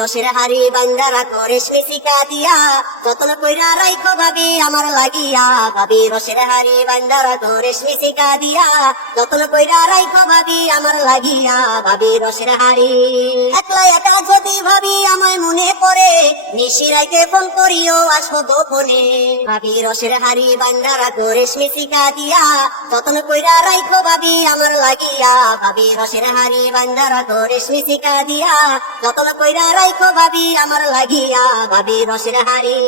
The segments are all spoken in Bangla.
রসের হাড়ি বান্দা রাখো রেশমি শিকা দিয়া, যতন কইরা রাইখো ভাবি আমার লাগিয়া। ভাবি রসের হাড়ি বান্দা রাখো রেশমি শিকা দিয়া, যতন কইরা রাইখো ভাবি আমার লাগিয়া। ভাবি রসের হাড়ি একলা একা যদি ভাবি আমায় মনে পড়ে, নিশি রাইতে ফোন করিও আসবো গোপনে। ভাবি রসের হাড়ি বান্দা রাখো রেশমি শিকা দিয়া, যতন কইরা রাইখো ভাবি আমার লাগিয়া। ভাবি রসের হাড়ি বান্দা রাখো রেশমি শিকা দিয়া, যতন কইরা রাইখো ভাবি আমার লাগিয়া। ভাবি রসের হাড়ি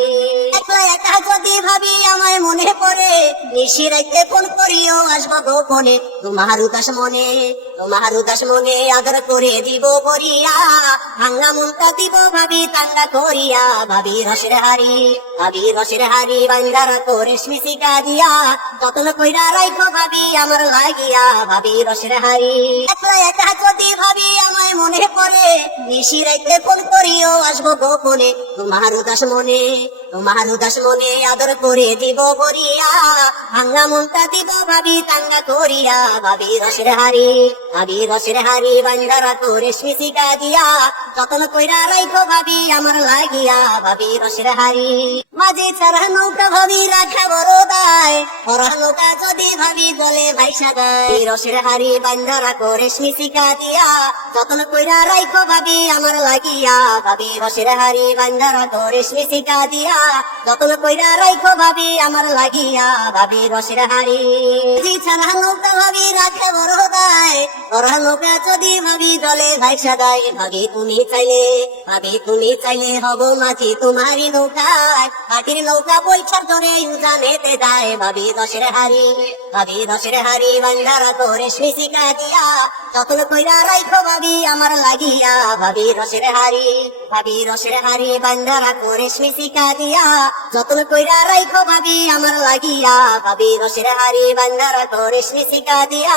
একলা একা যদি ভাবি আমায় মনে পড়ে, নিশি রাইতে ফোন করিও আসবো গোপনে। তোমার উদাস মনে, তোমার উদাস মনে আদর করে দিব করিয়া, ভাঙ্গা মনটা দিব ভাবি তাঙ্গা করিয়া। ভাবি রসের হাড়ি, ভাবি রসের হাড়ি বান্দা রাখো রেশমি শিকা দিয়া, যতন কইরা রাইখো ভাবি আমার লাগিয়া। ভাবি রসের হাড়ি একলা একা যদি ভাবি আমায় মনে পড়ে, নিশি রাইতে ফোন করিও আসবো গোপনে। তোমার উদাস মনে, তোমার উদাস মনে আদর করে দিব করিয়া, ভাঙ্গা মনটা দিব ভাবি তাঙ্গা করিয়া। ভাবি রসের হাড়ি, ভাবি রসের হাড়ি বান্দা রাখো রেশমি শিকা দিয়া, যতন কইরা রাইখো ভাবি আমার লাগিয়া। ভাবি রসের হাড়ি মাঝে ছাড়া নৌকা ভাবি রাখা বড় দায়, বড় নৌকা যদি ভাবি জলে ভাইসা যায়। রসের হাড়ি বান্দা রাখো রেশমি শিকা দিয়া, যতন কইরা রাইখো ভাবি আমার লাগিয়া। ভাবি রসের হাড়ি বান্দা রাখো রেশমি শিকা দিয়া, যতন কইরা রাইখো ভাবি আমার লাগিয়া। ভাবি রসের হাড়ি ছাড়া নৌকা ভাবি রাখা বড় দায়, বড় নৌকা যদি ভাবি জলে ভাইসা যায়। ভাবি তুমি চাইলে, ভাবি তুমি চাইলে হব মাঝি তোমারই নৌকায়, মাটির নৌকা পয়সা ধরে জানেতে যায়। ভাবি রসের হাড়ি, ভাবি রসের হাড়ি বান্দা রাখো রেশমি শিকা দিয়া, যতন কইরা রাইখো ভাবি আমার লাগিয়া। ভাবি রসের হাড়ি, ভাবি রসের হাড়ি বান্দা রাখো রেশমি শিকা দিয়া, যতন কইরা রাইখো ভাবি আমার লাগিয়া। ভাবি রসের হাড়ি বান্দা রাখো রেশমি শিকা দিয়া,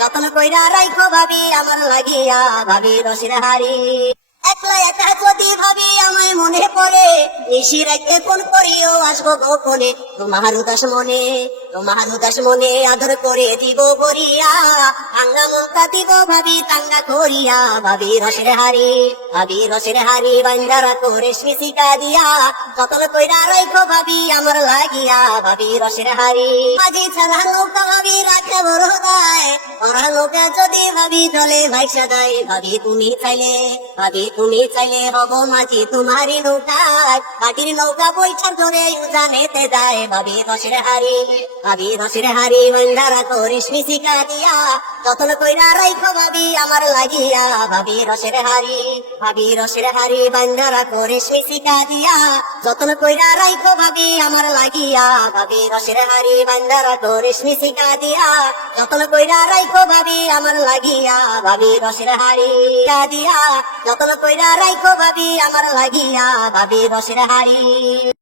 যতন কইরা রাইখো ভাবি আমার লাগিয়া। ভাবি রসের হাড়ি একলা একা যদি ভাবি আমায় মনে পড়ে, নিশি রাইতে ফোন করিও আসবো গোপনে। তোমার উদাস মনে, তোমার উদাস মনে আদর করে দিব করিয়া, ভাঙ্গা মনটা দিব ভাবি তাঙ্গা করিয়া। ভাবি রসের হাড়ি, ভাবি রসের হাড়ি বান্দা রাখো রেশমি শিকা দিয়া, যতন কইরা রাইখো ভাবি আমার লাগিয়া। ভাবি রসের হাড়ি মাঝি ছাড়া নৌকা ভাবি রাখা বড় দায়, বড় নৌকা যদি ভাবি জলে ভাইসা যায়। ভাবি তুমি চাইলে, ভাবি তুমি চাইলে হব মাঝি তোমারই নৌকায়, মাটির নৌকা পয়সা ধরে জানেতে যায়। ভাবি রসের হাড়ি, ভাবি রসের হাড়ি বান্দা রাখো রেশমি শিকা দিয়া, যতন কইরা রাইখো ভাবি আমার লাগিয়া। ভাবি রসের হাড়ি, ভাবি রসের হাড়ি বান্দা রাখো রেশমি শিকা দিয়া, যতন কইরা রাইখো ভাবি আমার লাগিয়া। ভাবি রসের হাড়ি বান্দা রাখো রেশমি শিকা দিয়া, যতন কইরা রাইখো ভাবি আমার লাগিয়া। ভাবি রসের হাড়ি দিয়া, যতন কইরা রাইখো ভাবি আমার লাগিয়া। ভাবি রসের হাড়ি।